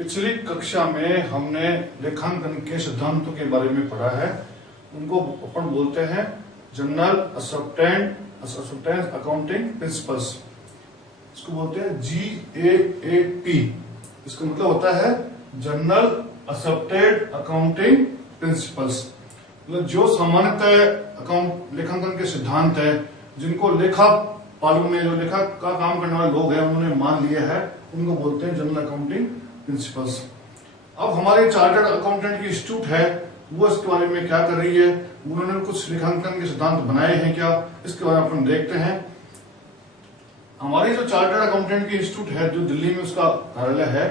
पिछली कक्षा में हमने लेखांकन के सिद्धांतों के बारे में पढ़ा है। उनको अपन बोलते हैं जनरल एक्सेप्टेंस अकाउंटिंग प्रिंसिपल्स। इसको बोलते हैं GAAP। इसका मतलब होता है जनरल एक्सेप्टेड अकाउंटिंग प्रिंसिपल्स। मतलब जो सामान्यतः लेखांकन के सिद्धांत है, जिनको लेखा पालन में जो लेखा का काम करने वाले लोग हैं उन्होंने मान लिया है, उनको बोलते हैं जनरल अकाउंटिंग प्रिंसिपल्स। अब हमारे चार्टर्ड अकाउंटेंट की इंस्टीट्यूट है, वो इसके बारे में क्या कर रही है, उन्होंने कुछ लेखांकन के सिद्धांत बनाए हैं क्या, इसके बारे में अपन देखते हैं। हमारी जो चार्टर्ड अकाउंटेंट की इंस्टीट्यूट है, जो दिल्ली में उसका कार्यालय है,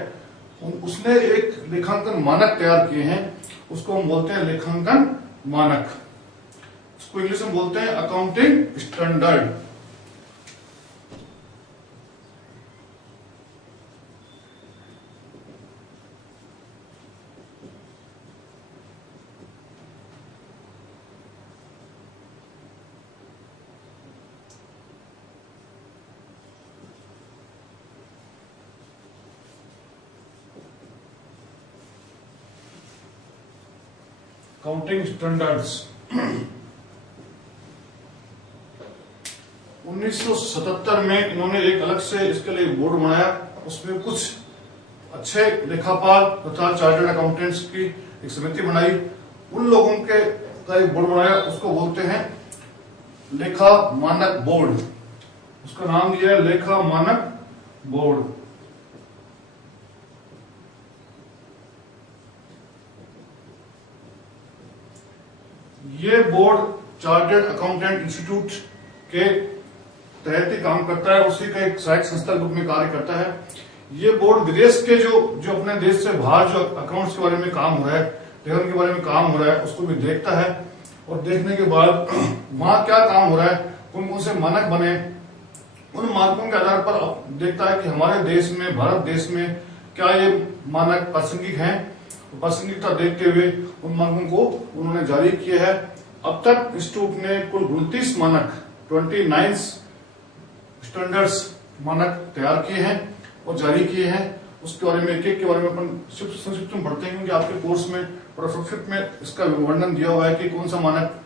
उसने एक लेखांकन मानक तैयार किए हैं। उसको हम बोलते हैं लेखांकन मानक। उसको इंग्लिश में बोलते हैं अकाउंटिंग स्टैंडर्ड। अकाउंटिंग स्टैंडर्ड्स 1977 में इन्होंने एक अलग से इसके लिए बोर्ड बनाया। उसमें कुछ अच्छे लेखापाल तथा चार्टर्ड अकाउंटेंट्स की एक समिति बनाई। उन लोगों के का एक बोर्ड बनाया, उसको बोलते हैं लेखा मानक बोर्ड। उसका नाम दिया है लेखा मानक बोर्ड। ये बोर्ड चार्टर्ड अकाउंटेंट इंस्टीट्यूट के तहत ही काम करता है, उसी का एक सहायक संस्था रूप में कार्य करता है। ये बोर्ड विदेश के जो अपने देश से बाहर जो अकाउंट्स के बारे में काम हो रहा है, लेखन के बारे में काम हो रहा है, उसको भी देखता है। और देखने के बाद वहां क्या काम हो रहा है, कौन कौन से मानक बने, उन मानकों के आधार पर देखता है कि हमारे देश में, भारत देश में क्या ये मानक प्रासंगिक हैं। प्रासंगिकता देखते हुए उन मानकों को उन्होंने जारी किए हैं। अब तक इंस्टीट्यूट ने कुल 29 मानक 29 स्टैंडर्ड्स मानक तैयार किए हैं और जारी किए हैं। उसके बारे में एक एक के बारे में अपन संक्षिप्त में पढ़ते हैं, क्योंकि आपके कोर्स में संक्षिप्त में इसका वर्णन दिया हुआ है कि कौन सा मानक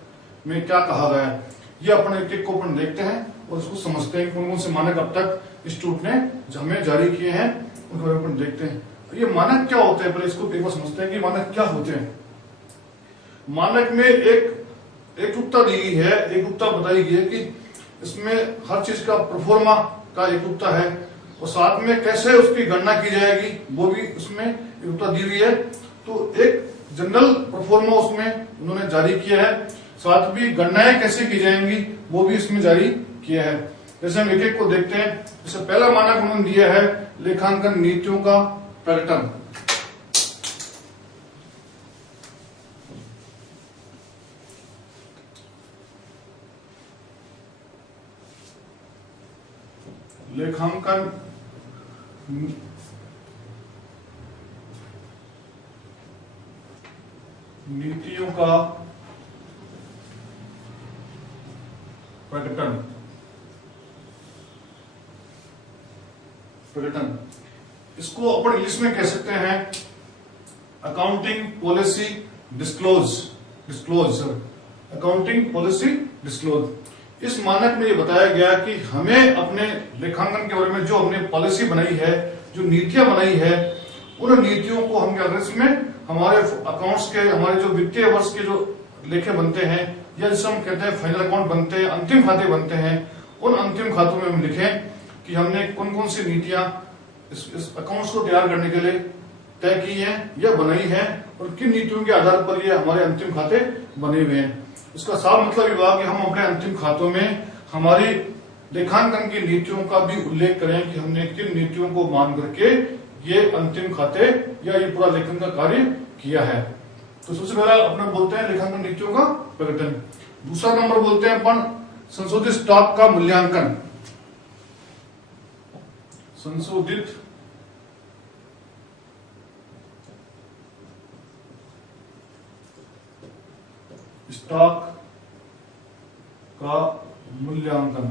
में क्या कहा गया है। ये अपन एक एक को अपन देखते हैं और उसको समझते हैं कौन कौन से मानक अब तक इंस्टीट्यूट ने हमें जारी किए हैं, उनके बारे में अपन देखते हैं। ये मानक क्या होते हैं, पहले इसको एक बार समझते हैं कि मानक क्या होते हैं। मानक में एक एकरूपता दी गई है, एकरूपता बताई गई है कि इसमें हर चीज का प्रोफोर्मा का एकरूपता है और साथ में कैसे उसकी गणना की जाएगी वो भी उसमें एकरूपता दी हुई है। तो एक जनरल प्रोफोर्मा उसमें उन्होंने जारी किया है, साथ भी गणनाएं कैसे की जाएंगी वो भी इसमें जारी किया है। जैसे हम एक एक को देखते हैं। जैसे पहला मानक उन्होंने दिया है लेखांकन नीतियों का प्रकटन। लेखांकन नीतियों का प्रकटन। इसको अपन इंग्लिश में कह सकते हैं accounting policy disclosure. Accounting policy disclose. इस मानक में ये बताया गया कि हमें अपने लेखांकन के बारे में जो हमने पॉलिसी बनाई है, जो नीतियां बनाई है, उन नीतियों को हम क्या करें, इसमें हमारे अकाउंट्स के, हमारे जो वित्तीय वर्ष के जो लेखे बनते हैं या जिसे हम कहते हैं फाइनल अकाउंट बनते हैं, अंतिम खाते बनते हैं, उन अंतिम खातों में हम लिखें कि हमने कौन कौन सी नीतियां इस अकाउंट्स को तैयार करने के लिए तय की हैं या बनाई हैं और किन नीतियों के आधार पर ये हमारे अंतिम खाते बने हुए हैं। इसका साफ मतलब ये हुआ कि हम अपने अंतिम खातों में हमारी लेखांकन की नीतियों का भी उल्लेख करें कि हमने किन नीतियों को मान करके ये अंतिम खाते या ये पूरा लेखन का कार्य किया है। तो सबसे पहला अपने बोलते हैं लेखांकन नीतियों का प्रकटन। दूसरा नंबर बोलते हैं अपन संशोधित स्टॉक का मूल्यांकन। संशोधित स्टॉक का मूल्यांकन।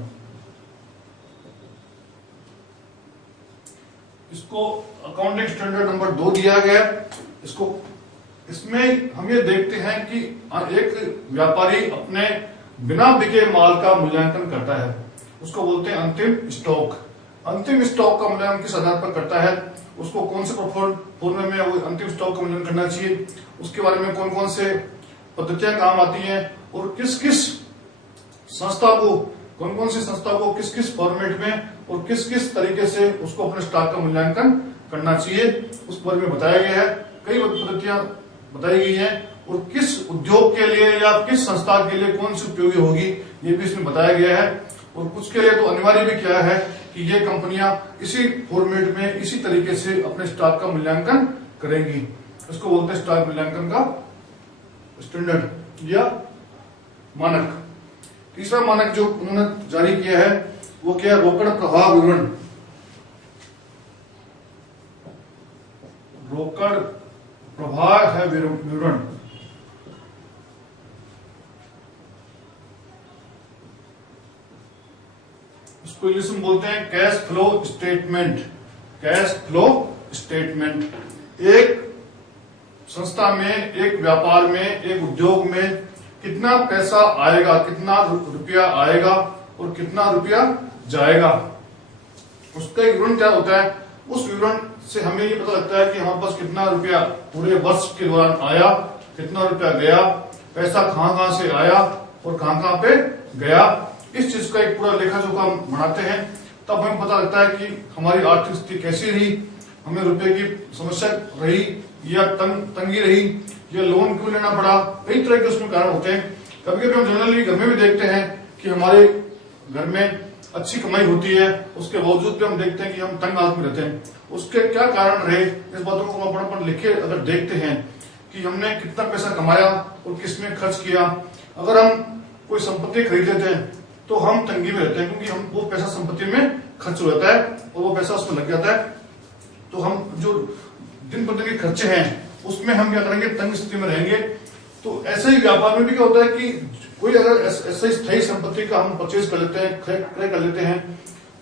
इसको अकाउंटिंग स्टैंडर्ड नंबर 2 दिया गया है। इसमें हम ये देखते हैं कि एक व्यापारी अपने बिना बिके माल का मूल्यांकन करता है, उसको बोलते हैं अंतिम स्टॉक। अंतिम स्टॉक का मूल्यांकन किस आधार पर करता है, उसको कौन से फॉर्मूले में वो अंतिम स्टॉक का मूल्यांकन करना चाहिए, उसके बारे में कौन कौन से पद्धतियां काम आती हैं और किस किस संस्था को, कौन कौन सी संस्था को किस किस फॉर्मेट में और किस किस तरीके से उसको अपने स्टॉक का मूल्यांकन करना चाहिए, उस बारे में बताया गया है। कई पद्धतियां बताई गई हैं और किस उद्योग के लिए या किस संस्था के लिए कौन सी उपयोगी होगी ये भी इसमें बताया गया है। और कुछ के लिए तो अनिवार्य भी किया है कि ये कंपनियां इसी फॉर्मेट में इसी तरीके से अपने स्टॉक का मूल्यांकन करेंगी। इसको बोलते हैं स्टॉक मूल्यांकन का स्टैंडर्ड या मानक। तीसरा मानक जो उन्होंने जारी किया है वो क्या है, रोकड़ प्रवाह विवरण। रोकड़ प्रवाह है विवरण। इसको इंग्लिश में बोलते हैं cash flow statement. Cash flow statement एक संस्था में, एक व्यापार में, एक उद्योग में कितना पैसा आएगा, कितना रुपया आएगा और कितना रुपया जाएगा, उसका एक विवरण क्या होता है। उस विवरण से हमें ये पता लगता है कि हमारे पास कितना रुपया पूरे वर्ष के दौरान आया, कितना रुपया गया, पैसा कहां कहां से आया और कहां कहां पे गया। इस चीज का एक पूरा लेखा जोखा हम बनाते हैं, तब हमें पता लगता है कि हमारी आर्थिक स्थिति कैसी रही, हमें रुपए की समस्या रही या तंगी रही, या लोन क्यों लेना पड़ा। कई तरह के उसमें कारण होते हैं। कभी कभी हम जनरली घर में भी देखते हैं कि हमारे घर में अच्छी कमाई होती है, उसके बावजूद भी हम देखते हैं कि हम तंग हालत में रहते हैं। उसके क्या कारण रहे, इस बातों को हम अपन लिखे अगर देखते हैं कि हमने कितना पैसा कमाया और किसमें खर्च किया। अगर हम कोई संपत्ति खरीद लेते हैं तो हम तंगी में रहते हैं, क्योंकि हम वो पैसा संपत्ति में खर्च हो जाता है और वो पैसा उसमें लग जाता है। तो हम जो दिन प्रतिदिन के खर्चे हैं उसमें हम क्या करेंगे, तंग स्थिति में रहेंगे। तो ऐसे ही व्यापार में भी क्या होता है कि कोई अगर ऐसे स्थायी संपत्ति का हम परचेज कर लेते हैं, क्रय कर लेते हैं,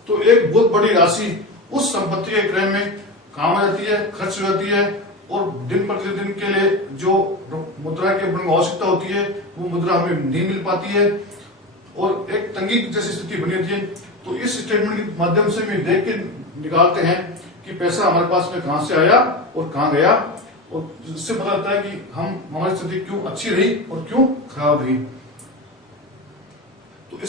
तो एक बहुत बड़ी राशि उस संपत्ति के क्रय में काम आ जाती है, खर्च हो जाती है और दिन प्रतिदिन के लिए जो मुद्रा की आवश्यकता होती है वो मुद्रा हमें नहीं मिल पाती है और एक तंगी जैसी स्थिति बनी रहती है। तो इस स्टेटमेंट के माध्यम से हम देख के निकालते हैं कि पैसा हमारे पास में कहां से आया और कहां गया, और जिससे पता लगता है कि हमारी स्थिति क्यों अच्छी रही और क्यों खराब रही। तो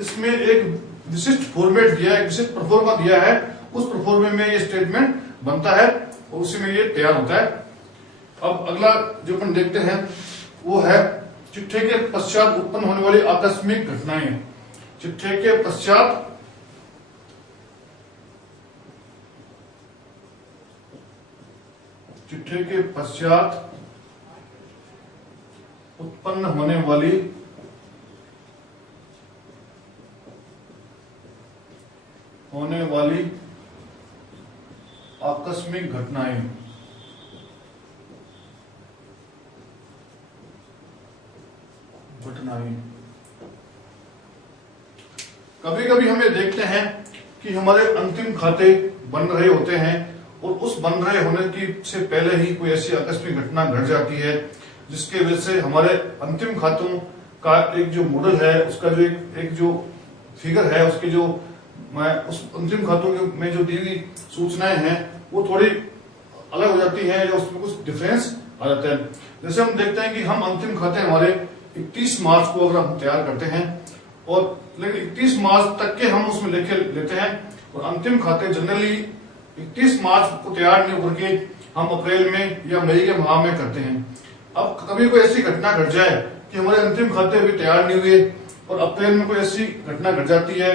इसमें एक विशिष्ट फॉर्मेट दिया है, एक विशिष्ट परफॉर्मा दिया है, उस परफॉर्मे में ये स्टेटमेंट बनता है और उसी में ये तैयार होता है। अब अगला जो अपन देखते हैं वो है चिट्ठे के पश्चात उत्पन्न होने वाली आकस्मिक घटनाएं। चिट्ठे के पश्चात उत्पन्न होने वाली आकस्मिक घटनाएं। कभी कभी हम ये देखते हैं कि हमारे अंतिम खाते बन रहे होते हैं और उस बन रहे होने की से पहले ही कोई ऐसी आकस्मिक घटना घट जाती है जिसके वजह से हमारे अंतिम खातों का एक जो मॉडल है, उसका जो एक जो फिगर है, उसके जो उस अंतिम खातों में जो दी हुई सूचनाएं हैं वो थोड़ी अलग हो जाती है या उसमें कुछ डिफरेंस आ जाता है। जैसे हम देखते हैं कि हम अंतिम खाते हमारे 31 मार्च को अगर हम तैयार करते हैं और लेकिन 31 मार्च तक के हम उसमें लिखे लेते हैं और अंतिम खाते जनरली 31 मार्च को तैयार नहीं होकर के हम अप्रैल में या मई के माह में करते हैं। अब कभी कोई ऐसी घटना घट जाए कि हमारे अंतिम खाते अभी तैयार नहीं हुए और अप्रैल में कोई ऐसी घटना घट जाती है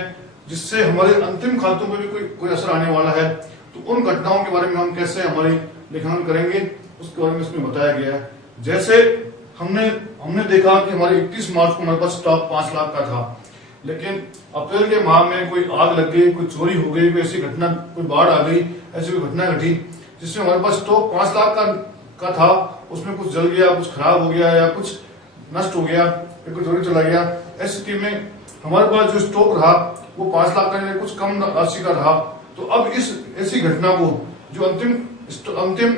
जिससे हमारे अंतिम खातों पर भी कोई असर आने वाला है, तो उन घटनाओं के बारे में हम कैसे हमारी लेखांकन करेंगे उसके बारे में इसमें बताया गया है। जैसे हमने देखा कि हमारे 31 मार्च को हमारे पास स्टॉक 5 लाख का था, लेकिन अप्रैल के माह में कोई आग लग गई, कोई चोरी हो गई, कोई ऐसी घटना, कोई बाढ़ आ गई, ऐसी कोई घटना घटी जिसमें हमारे पास स्टॉक 5 लाख का था, उसमें कुछ जल गया, कुछ खराब हो गया या कुछ नष्ट हो गया या कुछ चोरी चला गया। ऐसी स्थिति में हमारे पास जो स्टॉक रहा वो 5 लाख का कुछ कम राशि का रहा। तो अब इस ऐसी घटना को जो अंतिम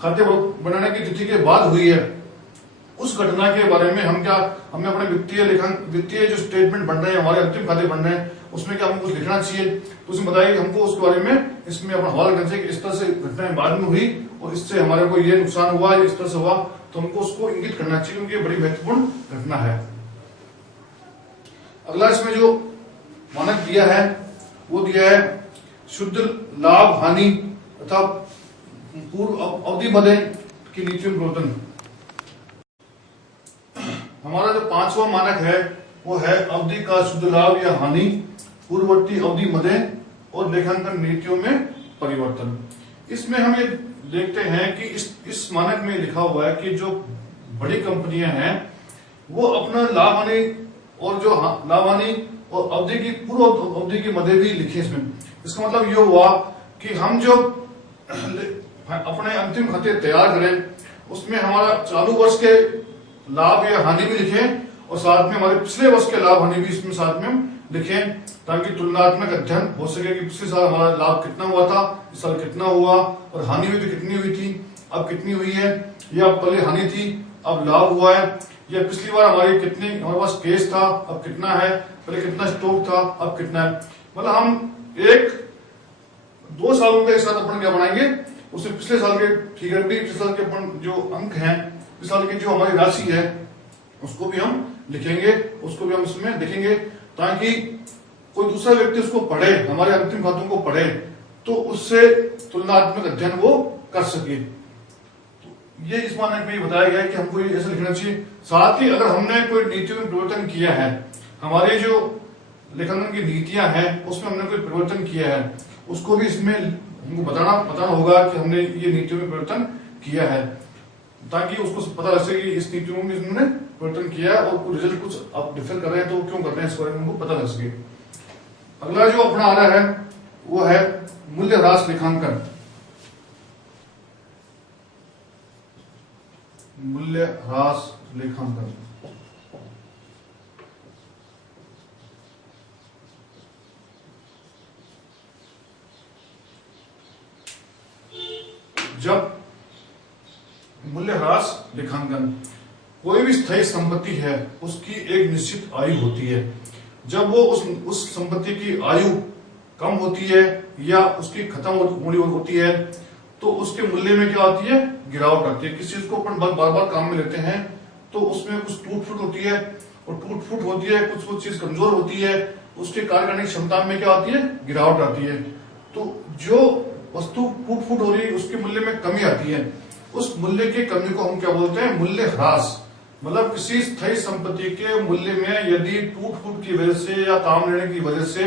खाते बनाने की तिथि के बाद हुई है, उस घटना के बारे में हमें अपने वित्तीय जो स्टेटमेंट बन रहे हैं, हमारे अंतिम खाते बन रहे हैं, उसमें क्या हमको कुछ लिखना चाहिए। तो उसमें बताइए हमको उसके बारे में इसमें अपना हवाला करना चाहिए कि इस तरह से घटनाएं बाद में हुई और इससे हमारे को ये नुकसान हुआ, इस तरह से हुआ, तो हमको उसको इंगित करना चाहिए क्योंकि ये बड़ी महत्वपूर्ण घटना है। अगला इसमें जो मानक दिया है वो दिया है शुद्ध लाभ हानि तथा पूर्व अवधि मदे की नीतियों में परिवर्तन। हमारा जो 5वां मानक है वो है अवधि का शुद्ध लाभ या हानि, पूर्ववर्ती अवधि मदे और लेखांकन नीतियों में परिवर्तन। इसमें हम ये देखते हैं कि इस मानक में लिखा हुआ है कि जो बड़ी कंपनियां हैं वो अपना लाभ हानि और जो लाभ हानि और अवधि की पूर्व अवधि की मदे भी लिखे इसमें। इसका मतलब ये हुआ कि हम जो अपने अंतिम खाते तैयार करें उसमें हमारा चालू वर्ष के लाभ या हानि भी लिखें और साथ में हमारे पिछले वर्ष के लाभ हानि भी इसमें साथ में हम लिखें, ताकि तुलनात्मक अध्ययन हो सके कि पिछले साल हमारा लाभ कितना हुआ था, इस साल कितना हुआ, और हानि भी तो कितनी हुई थी, अब कितनी हुई है, या पहले हानि थी अब लाभ हुआ है, या पिछली बार हमारे पास केस था अब कितना है, पहले कितना स्टॉक था अब कितना है। मतलब हम 1-2 सालों के साथ अपन क्या बनाएंगे, उससे पिछले साल के फिगर भी, पिछले साल के अपन जो अंक हैं, पिछले साल की जो हमारी राशि है उसको भी हम लिखेंगे, उसको भी हम इसमें लिखेंगे, ताकि कोई दूसरा व्यक्ति उसको पढ़े, हमारे अंतिम खातों को पढ़े तो उससे तुलनात्मक अध्ययन वो कर सके। तो ये इस मानक में ये बताया गया है कि हमको ये ऐसा लिखना चाहिए। साथ ही अगर हमने कोई नीतियों में परिवर्तन किया है, हमारी जो लेखांकन की नीतियां हैं उसमें हमने कोई परिवर्तन किया है, उसको भी इसमें हमको बताना होगा कि हमने ये नीतियों में परिवर्तन किया है, ताकि उसको पता लग सके कि इस नीतियों में हमने परिवर्तन किया है और रिजल्ट कुछ अब डिफर कर रहे हैं तो क्यों कर रहे हैं, इस बारे में हमको पता लग सके। अगला जो अपना आ रहा है वो है मूल्यह्रास लेखांकन। मूल्यह्रास लेखांकन जब मूल्यह्रास लेखांकन, कोई भी स्थायी संपत्ति है उसकी एक निश्चित आयु होती है, जब वो उस संपत्ति की आयु कम होती है या उसकी खत्म होनी होती है तो उसके मूल्य में क्या आती है, गिरावट आती है। किसी चीज को अपन बार बार काम में लेते हैं तो उसमें कुछ टूट फूट होती है, और टूट फूट होती है, कुछ चीज कमजोर होती है, उसके कार्य करने की क्षमता में क्या आती है, गिरावट आती है। तो जो वस्तु टूट फूट हो रही है उसके मूल्य में कमी आती है, उस मूल्य की कमी को हम क्या बोलते हैं, मूल्य ह्रास। मतलब किसी स्थायी संपत्ति के मूल्य में यदि टूट फूट की वजह से या काम लेने की वजह से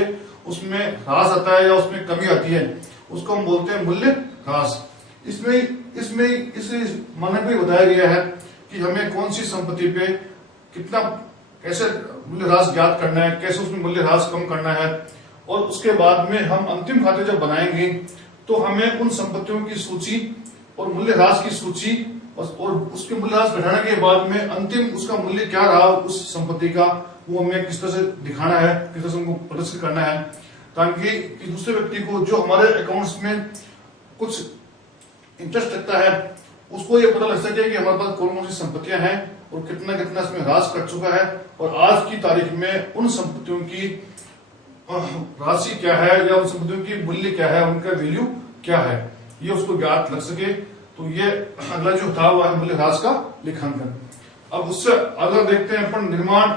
उसमें ह्रास आता है या उसमें कमी आती है, उसको हम बोलते हैं मूल्य ह्रास। इसमें इस मानक में बताया गया है कि हमें कौन सी संपत्ति पे कितना, कैसे मूल्य ह्रास ज्ञात करना है, कैसे उसमें मूल्य ह्रास कम करना है, और उसके बाद में हम अंतिम खाते जब बनाएंगे तो हमें उन संपत्तियों की सूची और मूल्य ह्रास की सूची और उसके मूल्य ह्रास घटाने के बाद में अंतिम उसका मूल्य क्या रहा उस संपत्ति का, वो हमें किस तरह से दिखाना है, किस तरह से हमको प्रदर्शित करना है, ताकि दूसरे व्यक्ति को जो हमारे अकाउंट्स में कुछ इंटरेस्ट रखता है उसको ये पता लग सके कि हमारे पास कौन कौन सी संपत्तियां हैं और कितना कितना इसमें ह्रास कर चुका है, और आज की तारीख में उन संपत्तियों की राशि क्या है या उन संपत्तियों की मूल्य क्या है, उनका वैल्यू क्या है, ये उसको ज्ञात लग सके। तो ये अगला जो था वह है मूल्य ह्रास का लेखांकन। अब उससे अगला देखते हैं अपन निर्माण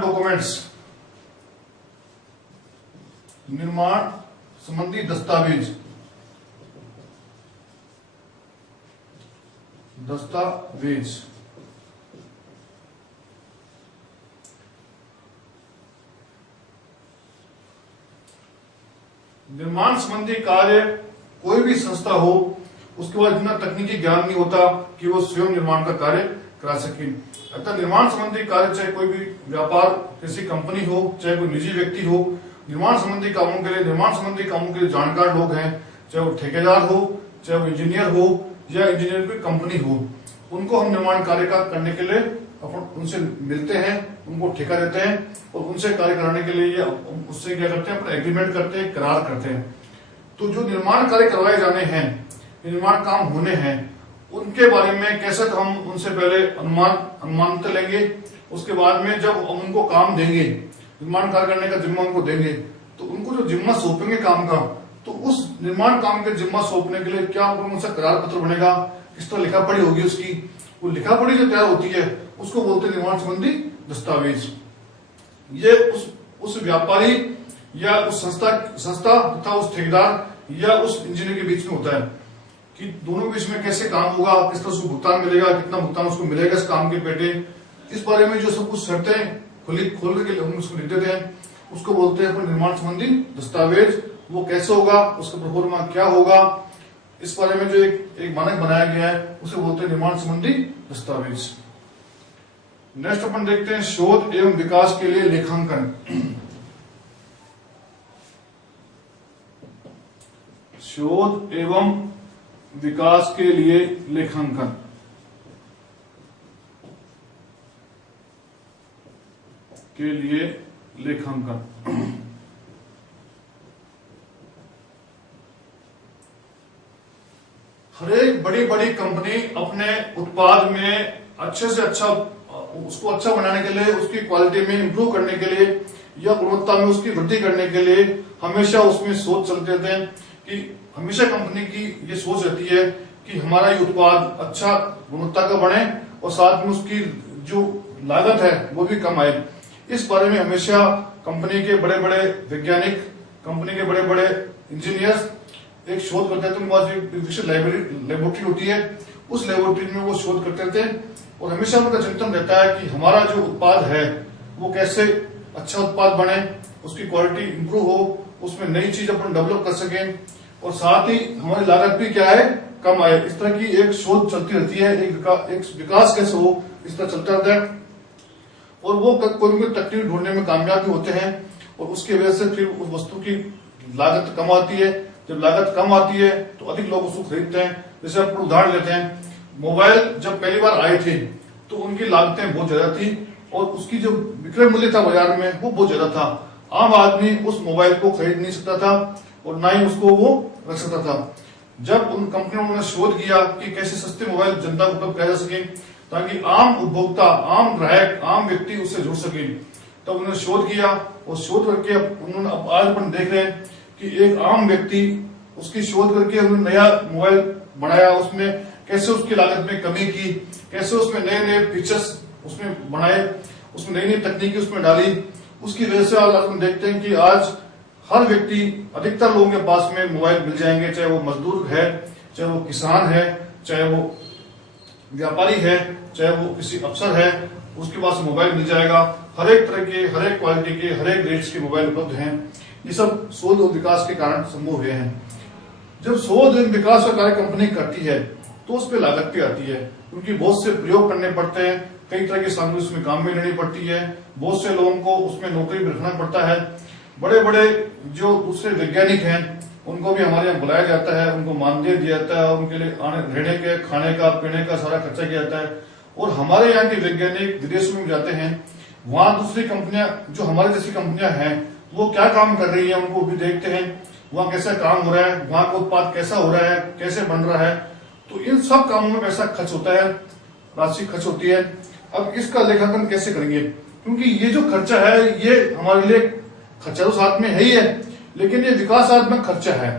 डॉक्यूमेंट्स, निर्माण संबंधी दस्तावेज। निर्माण संबंधी कार्य कोई भी संस्था हो उसके बाद इतना तकनीकी ज्ञान नहीं होता कि वो स्वयं निर्माण का कार्य करा सके। अतः निर्माण संबंधी कार्य चाहे कोई भी व्यापार किसी कंपनी हो, चाहे कोई निजी व्यक्ति हो, निर्माण संबंधी कामों के लिए जानकार लोग हैं, चाहे वो ठेकेदार हो, चाहे वो इंजीनियर हो या इंजीनियर की कंपनी हो, उनको हम निर्माण कार्य का करने के लिए अपन उनसे मिलते हैं, उनको ठेका देते हैं और उनसे कार्य कराने के लिए उससे क्या करते हैं, अपना एग्रीमेंट करते हैं, करार करते हैं। तो जो निर्माण कार्य करवाए जाने हैं, निर्माण काम होने हैं, उनके बारे में कैसे तो हम उनसे पहले अनुमान लेंगे। उसके बाद में जब हम उनको काम देंगे, निर्माण कार्य करने का जिम्मा उनको देंगे, तो उनको जो जिम्मा सौंपेंगे काम का, तो उस निर्माण काम के जिम्मा सौंपने के लिए क्या उनसे करार पत्र बनेगा, किस तरह लिखा पढ़ी होगी उसकी, वो लिखा पढ़ी जो तैयार होती है उसको बोलते हैं निर्माण संबंधी दस्तावेज। ये उस व्यापारी या उस संस्था तथा उस ठेकेदार या उस इंजीनियर के बीच में होता है कि दोनों के बीच में कैसे काम होगा, किस तरह उसको भुगतान मिलेगा, कितना भुगतान उसको मिलेगा इस काम के पेटे, इस बारे में जो सब कुछ शर्तें खोल के हम उसको लिख देते हैं, उसको बोलते हैं निर्माण संबंधी दस्तावेज। वो कैसे होगा, उसका प्रोफॉर्मा क्या होगा, इस बारे में जो एक मानक बनाया गया है उसे बोलते हैं निर्माण संबंधी दस्तावेज। नेक्स्ट अपन देखते हैं शोध एवं विकास के लिए लेखांकन। शोध एवं विकास के लिए लेखांकन। हर एक बड़ी बड़ी कंपनी अपने उत्पाद में अच्छे से अच्छा, उसको अच्छा बनाने के लिए, उसकी क्वालिटी में इंप्रूव करने के लिए या गुणवत्ता में उसकी वृद्धि करने के लिए हमेशा उसमें सोच चलते रहते हैं कि हमेशा कंपनी की ये सोच रहती है कि हमारा ये उत्पाद अच्छा गुणवत्ता का बने और साथ में उसकी जो लागत है वो भी कम आए। इस बारे में हमेशा कंपनी के बड़े बड़े वैज्ञानिक, कंपनी के बड़े बड़े इंजीनियर्स एक शोध करते थे। उनके पास एक विशेष लेबोरेटरी होती है, उस लेबोरेटरी में वो शोध करते थे और हमेशा उनका चिंतन रहता है कि हमारा जो उत्पाद है वो कैसे अच्छा उत्पाद बने, उसकी क्वालिटी इंप्रूव हो, उसमें नई चीज अपन डेवलप कर सकें और साथ ही हमारी लागत भी क्या है, कम आए। इस तरह की एक शोध चलती रहती है, एक विकास कैसे हो, इस तरह चलता रहता है और वो कोई भी तकनीक ढूंढने में कामयाब भी होते हैं और उसकी वजह से फिर उस वस्तु की लागत कम आती है। जब लागत कम आती है तो अधिक लोग उसको खरीदते हैं। जैसे आप उदाहरण लेते हैं, मोबाइल जब पहली बार आए थे तो उनकी लागतें बहुत ज्यादा थी और उसकी जो विक्रय मूल्य था बाजार में वो बहुत ज्यादा था। आम आदमी उस मोबाइल को खरीद नहीं सकता था और ना ही उसको वो रख सकता था। जब उन कंपनियों ने शोध किया कि कैसे सस्ते मोबाइल जनता को उपलब्ध कराया जा सके ताकि आम उपभोक्ता, आम ग्राहक, आम व्यक्ति उससे जुड़ सके, तब उन्होंने शोध किया और शोध करके उन्होंने अब आज अपन देख रहे हैं कि एक आम व्यक्ति उसकी शोध करके उन्होंने नया मोबाइल बनाया, उसमें कैसे उसकी लागत में कमी की, कैसे उसमें नए नए फीचर्स उसमें बनाए, उसमें नई नई तकनीकी उसमें डाली। उसकी वजह से आज हम देखते हैं कि आज हर व्यक्ति, अधिकतर लोगों के पास में मोबाइल मिल जाएंगे, चाहे वो मजदूर है, चाहे वो किसान है, चाहे वो व्यापारी है, चाहे वो किसी अफसर है, उसके पास मोबाइल मिल जाएगा। हर एक तरह के, हर एक क्वालिटी के, हर एक रेट्स के मोबाइल उपलब्ध हैं। ये सब शोध और विकास के कारण संभव हुए हैं। जब शोध और विकास का कार्य कंपनी करती है तो उस पर लागत भी आती है, क्योंकि बहुत से प्रयोग करने पड़ते हैं, कई तरह की सामग्री उसमें काम में लेनी पड़ती है, बहुत से लोगों को उसमें नौकरी भी रखना पड़ता है। बड़े बड़े जो दूसरे वैज्ञानिक हैं उनको भी हमारे यहाँ बुलाया जाता है, उनको मानदेय दिया जाता है, उनके लिए रहने के, खाने का, पीने का सारा खर्चा किया जाता है। और हमारे यहाँ के वैज्ञानिक विदेशों में जाते हैं, वहां दूसरी कंपनियां जो हमारे जैसी कंपनियां हैं वो क्या काम कर रही है उनको भी देखते हैं, वहां कैसा काम हो रहा है, वहां का उत्पाद कैसा हो रहा है, कैसे बन रहा है। तो इन सब कामों में पैसा खर्च होता है, राशि खर्च होती है। अब इसका लेखांकन कैसे करेंगे, क्योंकि ये जो खर्चा है ये हमारे लिए खर्चा तो साथ में है ही है, लेकिन ये विकासात्मक खर्चा है।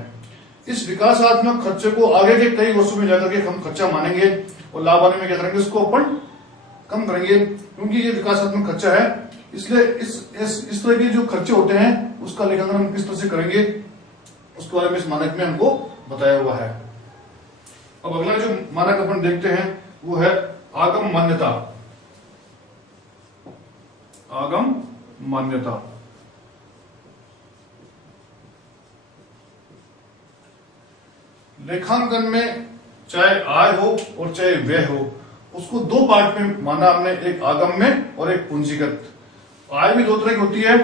इस विकासात्मक खर्चे को आगे के कई वर्षों में जाकर के हम खर्चा मानेंगे और लाभ आने में क्या करेंगे, इसको अपन कम करेंगे, क्योंकि ये विकासात्मक खर्चा है। इसलिए इस तरह के जो खर्चे होते हैं उसका लेखांकन हम किस तरह से करेंगे उसके बारे में इस मानक में हमको बताया हुआ है। अब अगला जो मानक अपन देखते हैं वो है आगम मान्यता। आगम मान्यता लेखांकन में चाहे आय हो और चाहे व्यय हो, उसको दो पार्ट में माना हमने, एक आगम में और एक पूंजीगत। आय भी दो तरह की होती है,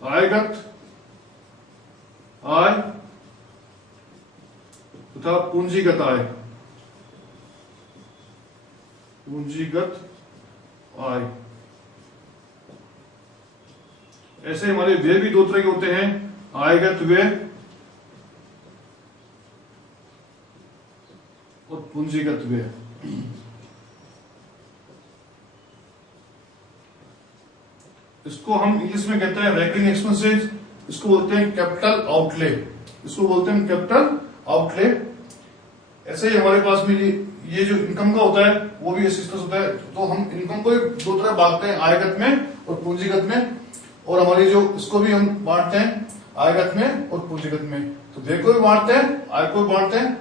आयगत आय तथा पूंजीगत आय। पूंजीगत आय। ऐसे हमारे व्यय भी दो तरह के होते हैं, आयगत व्यय और पूंजीगत व्यय। इसको हम इंग्लिश में कहते हैं रेकरिंग एक्सपेंसेस, इसको बोलते हैं कैपिटल आउटले, इसको बोलते हैं कैपिटल आउटले। ऐसे ही हमारे पास भी ये जो इनकम का होता है वो भी इसी तरह होता है। तो हम इनकम को दो तरह बांटते हैं, आयगत में और पूंजीगत में। और हमारी जो इसको भी हम बांटते हैं आयगत में और पूंजीगत में। तो व्यय को भी बांटते हैं, आय को भी बांटते हैं।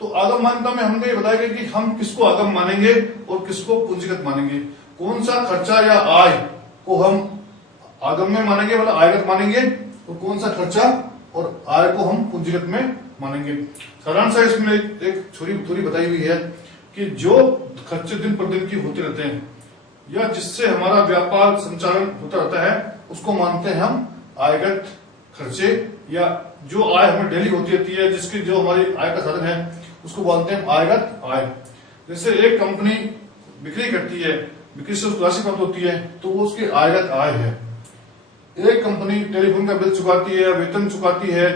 तो आगम मान्यता में हमने ये बताया कि हम किसको आगम मानेंगे और किसको पूंजीगत मानेंगे। कौन सा खर्चा या आय को हम आगम में मानेंगे मतलब आयगत मानेंगे, तो कौन सा खर्चा और आय को हम पूंजीगत में मानेंगे। साधारण सा इसमें एक थोड़ी बताई हुई है कि जो खर्चे दिन प्रतिदिन की होते रहते हैं या जिससे हमारा व्यापार संचालन होता रहता है उसको मानते हैं हम आयगत खर्चे, या जो आय हमें डेली होती रहती है जिसकी जो हमारी आय का साधन है उसको बोलते हैं आयगत आय। जैसे एक कंपनी बिक्री करती है, बिक्री से उसको राशि प्राप्त होती है तो वो उसकी आयगत आय है। एक कंपनी टेलीफोन का बिल चुकाती है, वेतन चुकाती है,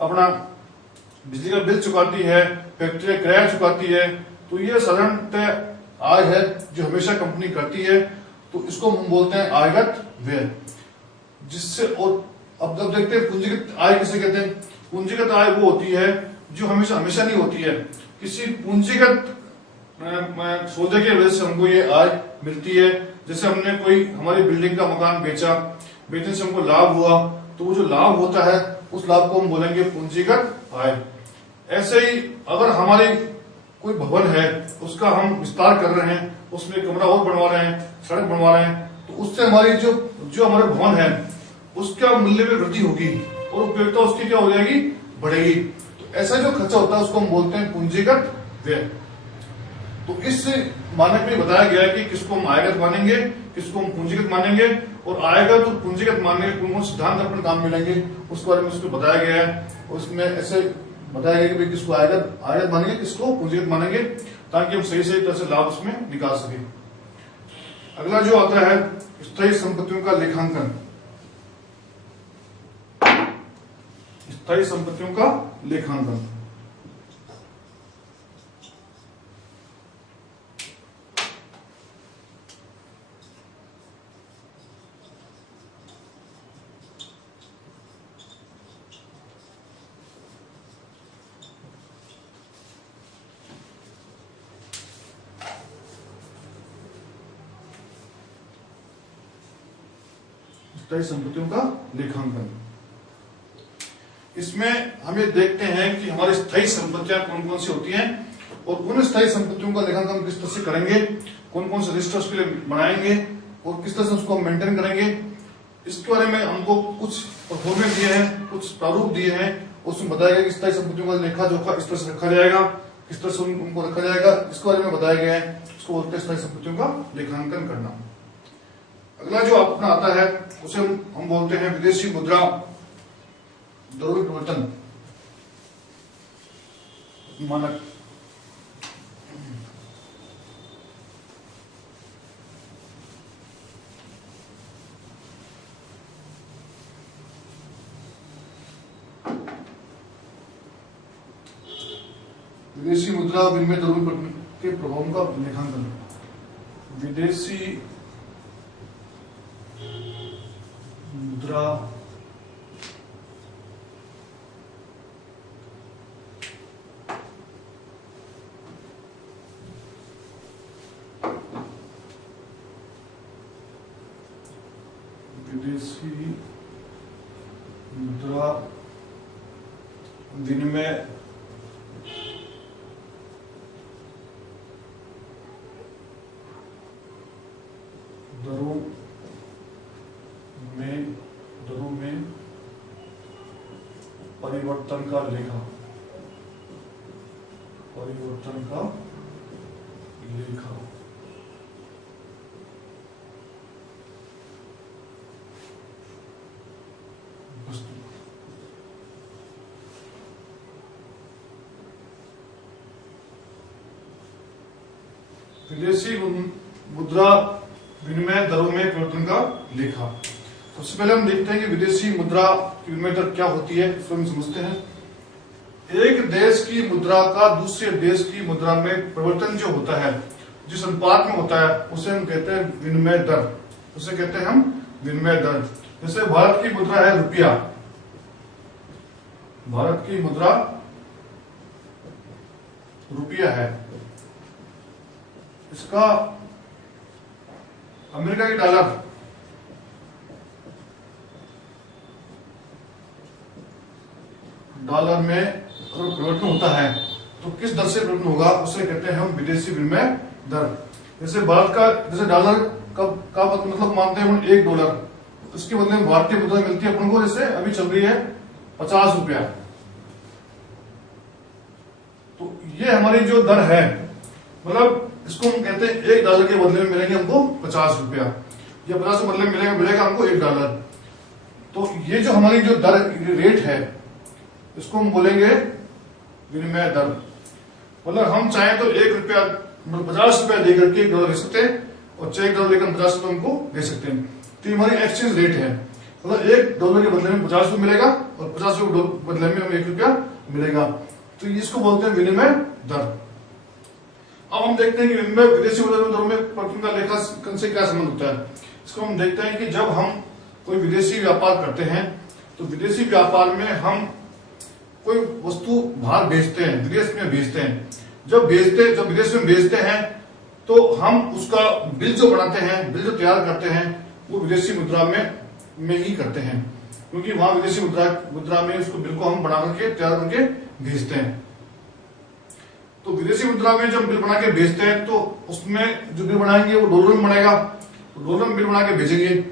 अपना बिजली का बिल चुकाती है, फैक्ट्री का किराया चुकाती है, तो ये साधारणतः आय है जो हमेशा कंपनी करती है, तो इसको हम बोलते हैं आयगत व्यय। जिससे और अब जब देखते हैं पूंजीगत आय किसे कहते हैं। पूंजीगत आय वो होती है जो हमेशा हमेशा नहीं होती है, किसी पूंजीगत सौदे की वजह से हमको ये आय मिलती है। जैसे हमने कोई हमारी बिल्डिंग का मकान बेचा, बेचने से हमको लाभ हुआ, तो वो जो लाभ होता है उस लाभ को हम बोलेंगे पूंजीगत आय। ऐसे ही अगर हमारी कोई भवन है उसका हम विस्तार कर रहे हैं, उसमें कमरा और बनवा रहे हैं, सड़क बनवा रहे हैं, तो उससे हमारी जो हमारे भवन है उसका मूल्य में वृद्धि होगी और उपयोगिता उसकी क्या हो जाएगी, बढ़ेगी। तो ऐसा जो खर्चा होता है उसको हम बोलते हैं पूंजीगत व्यय। तो इस मानक में बताया गया है कि किसको हम आयगत मानेंगे, किसको हम पूंजीगत मानेंगे, और आयगत और पूंजीगत मानने के कौन कौन सिद्धांत अपने काम मिलेंगे उसके बारे में उसको बताया गया है। उसमें ऐसे बताया गया कि भाई किसको आयगत मानेंगे, किसको पूंजीगत मानेंगे, ताकि हम सही तरह से लाभ उसमें निकाल सके। अगला जो आता है स्थायी संपत्तियों का लेखांकन। स्थायी संपत्तियों का लेखांकन स्थायी संपत्तियों का लेखांकन। इसमें हम ये देखते हैं कि हमारी स्थायी संपत्तियां कौन कौन सी होती हैं और उन स्थायी संपत्तियों का लेखांकन किस तरह से करेंगे, कौन कौन से रजिस्टर उसके लिए बनाएंगे और किस तरह से उसको मेंटेन करेंगे। इसके बारे में हमको कुछ परफॉर्मेंस दिए हैं, कुछ प्रारूप दिए हैं, उसमें बताया गया कि स्थायी संपत्तियों का लेखा जोखा इस तरह से रखा जाएगा, किस तरह से उनको रखा जाएगा, इसके बारे में बताया गया है। इसको बोलते हैं स्थायी संपत्तियों का लेखांकन करना। अगला जो अपना आता है उसे हम बोलते हैं विदेशी मुद्रा द्रव्य परिवर्तन मानक। विदेशी मुद्रा विनिमय द्रव्य परिवर्तन के प्रभाव का लेखांकन। विदेशी मुद्रा विदेशी मुद्रा विनिमय दरों में परिवर्तन का लेखा। विदेशी मुद्रा विनिमय दरों में परिवर्तन का लेखा। सबसे पहले हम देखते हैं कि विदेशी मुद्रा की विनिमय दर क्या होती है, इसको हम समझते हैं। एक देश की मुद्रा का दूसरे देश की मुद्रा में परिवर्तन जो होता है, जिस अनुपात में होता है, उसे हम कहते हैं विनिमय दर। उसे कहते हैं हम विनिमय दर। जैसे भारत की मुद्रा है रुपया, भारत की मुद्रा रुपया है, इसका अमेरिका की डॉलर में अगर परिवर्तन होता है तो किस दर से परिवर्तन होगा, उसे कहते हैं हम विदेशी विनिमय दर। जैसे भारत का जैसे डॉलर का मतलब मानते हैं हम $1, उसके बदले में भारतीय मुद्रा मिलती है अपन को, जैसे अभी चल रही है 50 रुपया। तो ये हमारी जो दर है, मतलब इसको हम कहते हैं $1 के बदले में मिलेंगे हमको 50 रुपया, या 50 के बदले में मिलेगा हमको $1। तो ये जो हमारी जो दर रेट है, इसको हम बोलेंगे विनिमय दर। मतलब हम चाहें तो ₹1 मतलब 50 रुपया देकर के $1 ले सकते हैं, और चाहे $1 लेकर 50 रुपये हमको दे सकते हैं। तो ये हमारी एक्सचेंज रेट है। मतलब $1 के बदले में 50 रुपये मिलेगा, और 50 रुपये के बदले में हमें ₹1 मिलेगा। तो इसको बोलते हैं विनिमय दर। अब हम देखते हैं कि विनिमय विदेशी मुद्रा दरों में परिवर्तन का लेखा से क्या संबंध होता है। इसको हम देखते हैं कि जब हम कोई विदेशी व्यापार करते हैं, तो विदेशी व्यापार में हम कोई वस्तु बाहर बेचते हैं, विदेश में बेचते हैं। जब विदेश में बेचते हैं, तो हम उसका बिल जो बनाते हैं, बिल जो तैयार करते हैं, वो विदेशी मुद्रा में ही करते हैं, क्योंकि वहां विदेशी मुद्रा में उसको बिल को हम बना करके तैयार करके भेजते हैं। तो विदेशी मुद्रा में जब बिल बना के भेजते हैं, तो उसमें जो बिल बनाएंगे वो डॉलर में बनेगा, तो डॉलर में बिल बना के भेजेंगे।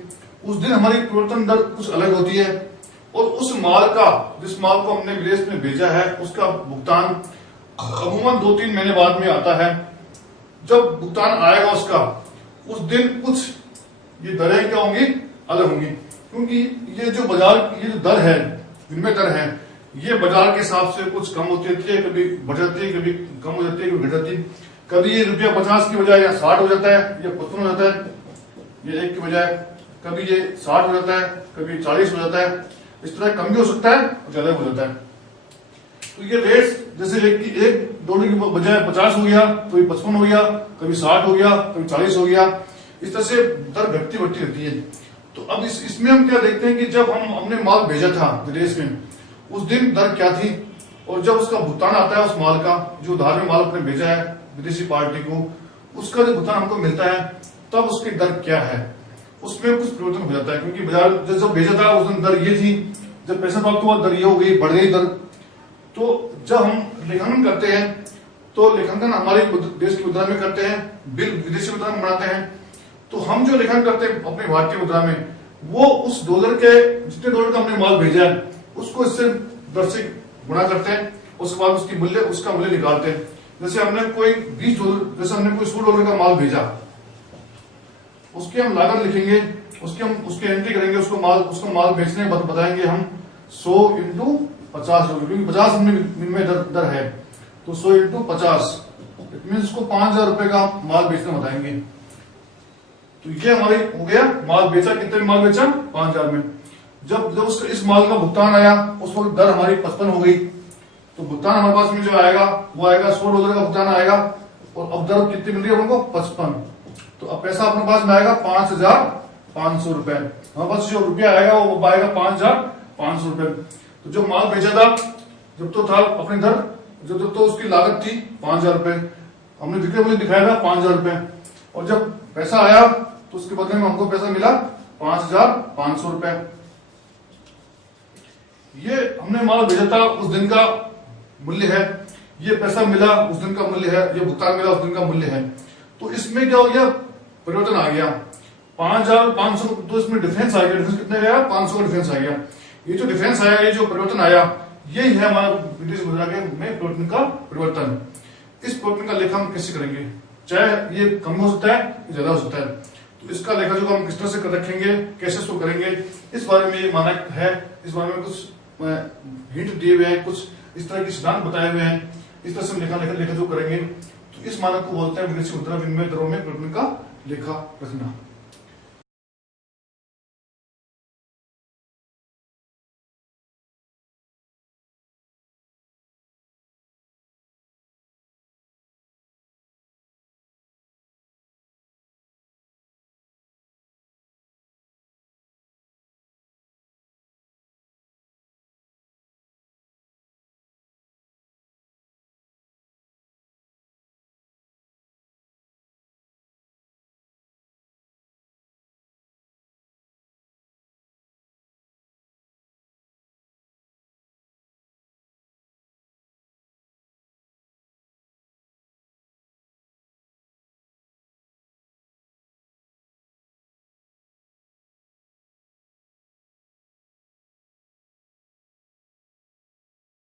उस दिन हमारी परिवर्तन दर कुछ अलग होती है, और उस माल का, जिस माल को हमने विदेश में भेजा है, उसका भुगतान अमूमन 2-3 महीने बाद में आता है। जब भुगतान आएगा उसका, उस दिन कुछ ये दरें क्या होंगी, अलग होंगी, क्योंकि ये जो दर है, विनिमय दर है, ये बाजार के हिसाब से कुछ कम होती रहती है, कभी बढ़ जाती है, कभी कम हो जाती है, कभी घट जाती है। कभी ये ₹50 की बजाय या 60 हो जाता है, या 55 हो जाता है, ये 1 की बजाय। कभी ये 60 हो जाता है, कभी 40 हो जाता है। इस तरह कम भी हो सकता है और ज्यादा हो जाता है। तो ये रेट जैसे $1 की बजाय 50 हो गया, कभी 55 हो गया, कभी 60 हो गया, कभी 40 हो गया। इस तरह से दर घटती बढ़ती रहती है। तो अब इसमें हम क्या देखते हैं कि जब हमने माल भेजा था विदेश में, उस दिन दर क्या थी, और जब उसका भुगतान आता है उस माल का, जो उधार में माल अपने भेजा है विदेशी पार्टी को, उसका जो भुगतान हमको मिलता है, तब उसकी दर क्या है, उसमें कुछ परिवर्तन हो जाता है। क्योंकि बाजार जब भेजा था उस दिन दर ये थी, जब पैसा प्राप्त हुआ दर ये हो गई, बढ़ गई दर। तो जब हम लेखांकन करते हैं, तो लेखांकन हमारे देश की मुद्रा में करते हैं, बिल विदेशी मुद्रा में बनाते हैं। तो हम जो लेखांकन करते हैं अपने भारतीय मुद्रा में, वो उस डॉलर के जितने डॉलर का हमने माल भेजा है, उसको इससे दर से गुणा करते हैं, उसके बाद उसका मूल्य निकालते हैं। जैसे हमने कोई $20, जैसे हमने कोई $100 का माल भेजा, उसकी हम लागत लिखेंगे, उसकी एंट्री करेंगे, उसको माल बेचने बताएंगे हम 100 × 50 रुपये, क्योंकि 50 विनिमय दर है, तो 100 × 50 इट मीन उसको 5,000 रुपए का माल बेचना बताएंगे। तो ये हमारी हो गया माल बेचा, कितने में माल बेचा, 5,000 में। जब उसका इस माल का भुगतान आया, उस वक्त दर हमारी 55 हो गई। तो भुगतान हमारे पास में जो आएगा वो आएगा $100 का भुगतान आएगा, और अब दर कितनी मिल रही है हमको, 55। तो अब पैसा अपने पास में आएगा 5,500 रुपए। हमारे पास जो रुपया आएगा वो आएगा 5,500 रुपए। तो जो माल बेचा था, जब तो था अपनी दर, जब तो उसकी लागत थी 5,000 रुपए, हमने विक्रय मूल्य दिखाया था 5,000 रुपए, और जब पैसा आया तो उसके बदले में हमको पैसा मिला 5,500 रुपए। ये हमने माल भेजा था, उस दिन का मूल्य है, ये पैसा मिला उस दिन का मूल्य है, ये भुगतान मिला उस दिन का मूल्य है। तो इसमें क्या हो गया, परिवर्तन आ गया 5,500। तो इसमें डिफरेंस आ गया, डिफरेंस कितने गया, 500 का डिफरेंस आ गया। ये जो डिफरेंस आया, ये जो परिवर्तन आया, यही है हमारा विदेशी मुद्रा के में परिवर्तन का परिवर्तन। इस परिवर्तन का लेखा हम कैसे करेंगे, चाहे ये कम हो सकता है, ज्यादा हो सकता है। तो इसका लेखा जो हम किस तरह से रखेंगे, कैसे इसको करेंगे, इस बारे में ये मानक है। इस बारे में कुछ हिंट दिए हुए हैं, कुछ इस तरह के सिद्धांत बताए हुए हैं। इस तरह से हम लेखा जो करेंगे। तो इस मानक को बोलते हैं विदेशी मुद्रा विनिमय दरों में विपणन का लेखा रखना।